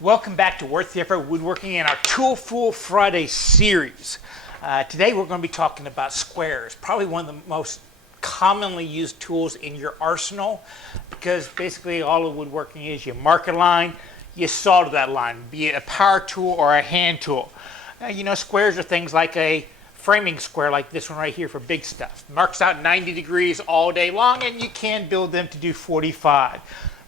Welcome back to Worth the Effort Woodworking in our Tool Fool Friday series. Today we're going to be talking about squares, probably one of the most commonly used tools in your arsenal, because basically all of woodworking is you mark a line, you solder that line, be it a power tool or a hand tool. Squares are things like a framing square like this one right here for big stuff. Marks out 90 degrees all day long, and you can build them to do 45.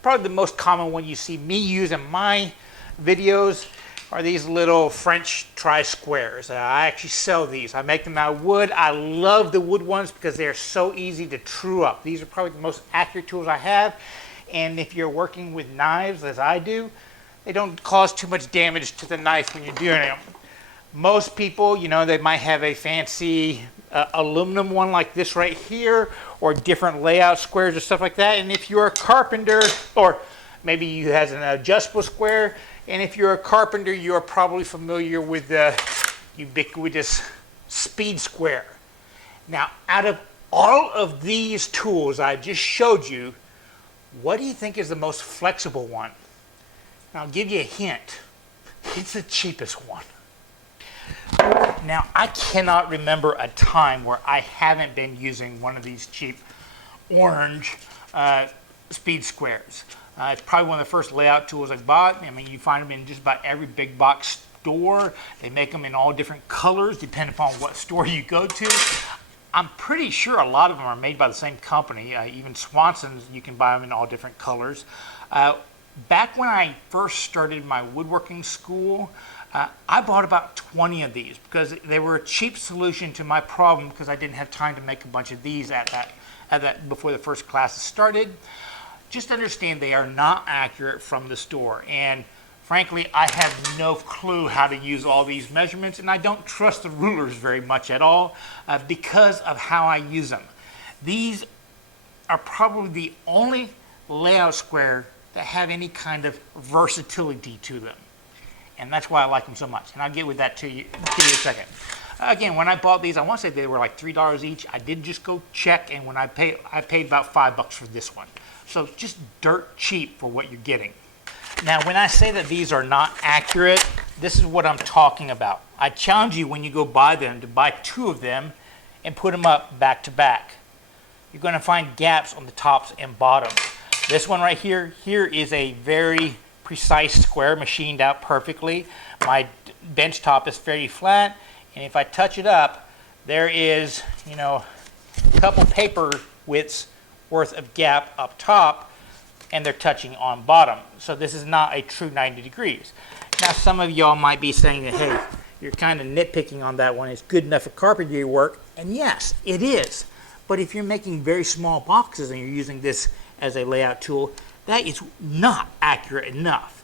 Probably the most common one you see me use in my videos are these little French tri-squares. I actually sell these. I make them out of wood. I love the wood ones because they're so easy to true up. These are probably the most accurate tools I have, and if you're working with knives as I do, they don't cause too much damage to the knife when you're doing them. Most people, they might have a fancy aluminum one like this right here, or different layout squares or stuff like that. And if you're a carpenter, or maybe you have an adjustable square, and if you're a carpenter, you're probably familiar with the ubiquitous speed square. Now, out of all of these tools I just showed you, what do you think is the most flexible one? Now, I'll give you a hint. It's the cheapest one. Now, I cannot remember a time where I haven't been using one of these cheap orange speed squares. It's probably one of the first layout tools I bought. I mean, you find them in just about every big box store. They make them in all different colors, depending upon what store you go to. I'm pretty sure a lot of them are made by the same company. Even Swanson's, you can buy them in all different colors. Back when I first started my woodworking school, I bought about 20 of these because they were a cheap solution to my problem, because I didn't have time to make a bunch of these before the first classes started. Just understand they are not accurate from the store, and frankly I have no clue how to use all these measurements, and I don't trust the rulers very much at all because of how I use them. These are probably the only layout square that have any kind of versatility to them, and that's why I like them so much, and I'll get with that to you in a second. Again, when I bought these, I want to say they were like $3 each. I did just go check, and when I paid about $5 for this one. So just dirt cheap for what you're getting. Now, when I say that these are not accurate, this is what I'm talking about. I challenge you, when you go buy them, to buy 2 of them and put them up back to back. You're going to find gaps on the tops and bottoms. This one right here is a very precise square, machined out perfectly. My bench top is fairly flat, and if I touch it up, there is, a couple paper widths worth of gap up top, and they're touching on bottom. So this is not a true 90 degrees. Now, some of y'all might be saying that, hey, you're kind of nitpicking on that one. It's good enough for carpentry work, and yes, it is. But if you're making very small boxes and you're using this as a layout tool, that is not accurate enough.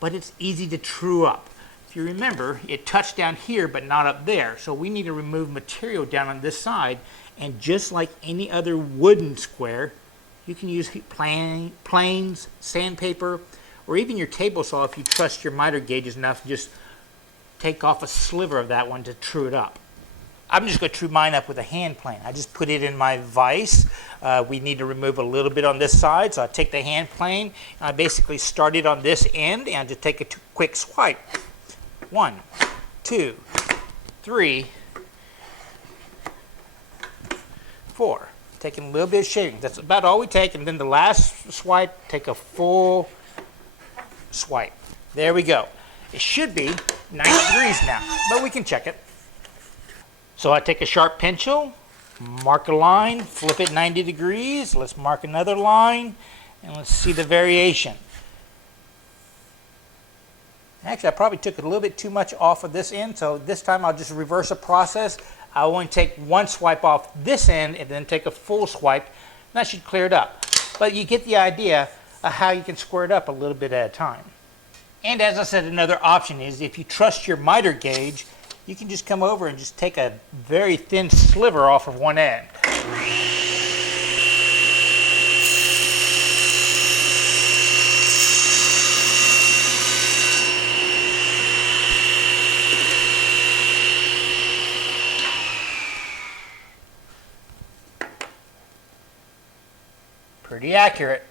But it's easy to true up. If you remember, it touched down here but not up there, so we need to remove material down on this side. And just like any other wooden square, you can use planes, sandpaper, or even your table saw if you trust your miter gauges enough. Just take off a sliver of that one to true it up. I'm just going to true mine up with a hand plane. I just put it in my vise. We need to remove a little bit on this side, so I take the hand plane, and I basically start it on this end, and I just take a quick swipe. 1, 2, 3, 4. Taking a little bit of shaving. That's about all we take, and then the last swipe, take a full swipe. There we go. It should be 90 degrees now, but we can check it. So I take a sharp pencil, mark a line, flip it 90 degrees. Let's mark another line, and let's see the variation. Actually, I probably took a little bit too much off of this end, so this time I'll just reverse the process. I only take one swipe off this end and then take a full swipe, and that should clear it up. But you get the idea of how you can square it up a little bit at a time. And as I said, another option is if you trust your miter gauge, you can just come over and just take a very thin sliver off of one end. Pretty accurate.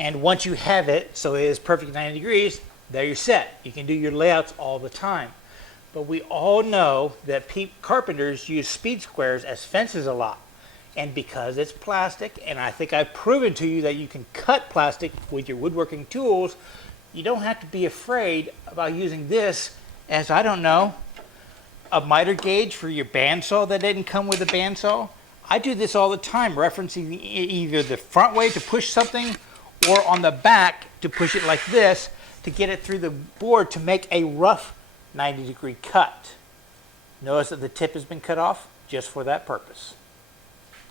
And once you have it, so it is perfect 90 degrees, there you're set. You can do your layouts all the time. But we all know that carpenters use speed squares as fences a lot. And because it's plastic, and I think I've proven to you that you can cut plastic with your woodworking tools, you don't have to be afraid about using this as, I don't know, a miter gauge for your bandsaw that didn't come with a bandsaw. I do this all the time, referencing either the front way to push something or on the back to push it like this to get it through the board to make a rough 90-degree cut. Notice that the tip has been cut off just for that purpose.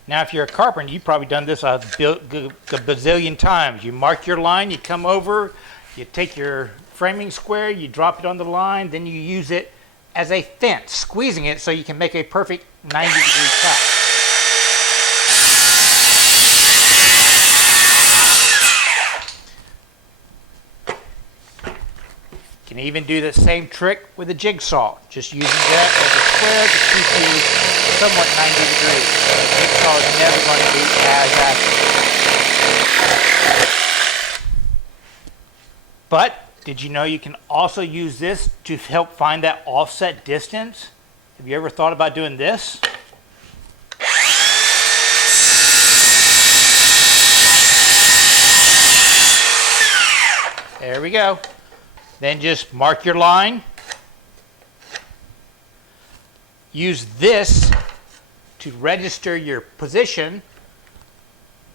Now, if you're a carpenter, you've probably done this a bazillion times. You mark your line, you come over, you take your framing square, you drop it on the line, then you use it as a fence, squeezing it so you can make a perfect 90-degree cut. You can even do the same trick with a jigsaw, just using that as a square to keep you somewhat 90 degrees. The jigsaw is never going to be as accurate. But did you know you can also use this to help find that offset distance? Have you ever thought about doing this? There we go. Then just mark your line. Use this to register your position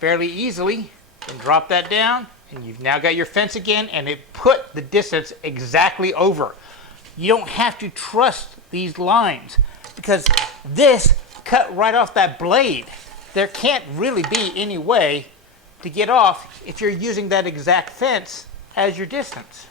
fairly easily, and drop that down, and you've now got your fence again, and it put the distance exactly over. You don't have to trust these lines because this cut right off that blade. There can't really be any way to get off if you're using that exact fence as your distance.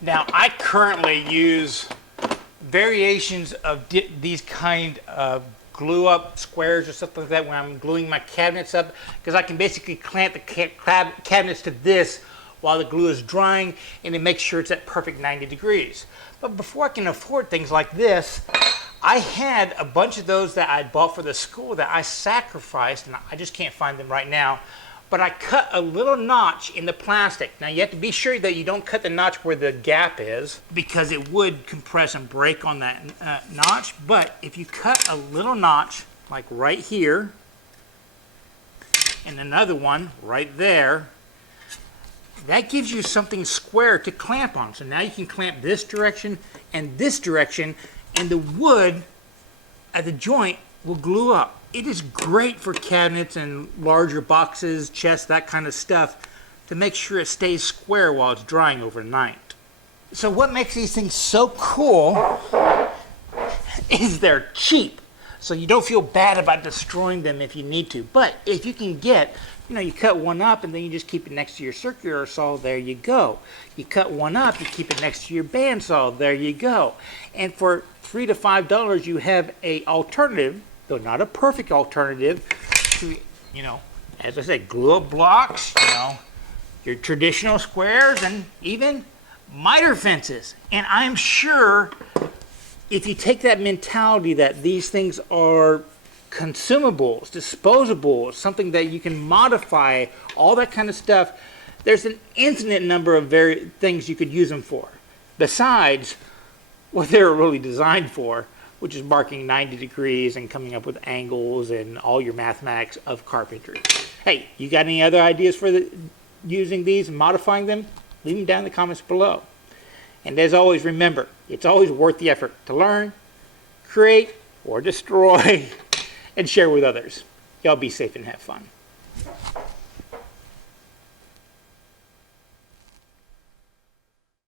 Now, I currently use variations of these kind of glue up squares or something like that when I'm gluing my cabinets up, because I can basically clamp the cabinets to this while the glue is drying, and it makes sure it's at perfect 90 degrees. But before I can afford things like this, I had a bunch of those that I bought for the school that I sacrificed, and I just can't find them right now. But I cut a little notch in the plastic. Now you have to be sure that you don't cut the notch where the gap is, because it would compress and break on that notch. But if you cut a little notch, like right here, and another one right there, that gives you something square to clamp on. So now you can clamp this direction, and the wood at the joint will glue up. It is great for cabinets and larger boxes, chests, that kind of stuff, to make sure it stays square while it's drying overnight. So what makes these things so cool is they're cheap. So you don't feel bad about destroying them if you need to. But if you can get, you cut one up and then you just keep it next to your circular saw, there you go. You cut one up, you keep it next to your bandsaw, there you go. And for $3 to $5, you have an alternative, though not a perfect alternative, to, as I said, glue up blocks, your traditional squares, and even miter fences. And I'm sure if you take that mentality that these things are consumables, disposables, something that you can modify, all that kind of stuff, there's an infinite number of things you could use them for, besides what they're really designed for, which is marking 90 degrees and coming up with angles and all your mathematics of carpentry. Hey, you got any other ideas for using these and modifying them? Leave them down in the comments below. And as always, remember, it's always worth the effort to learn, create, or destroy, and share with others. Y'all be safe and have fun.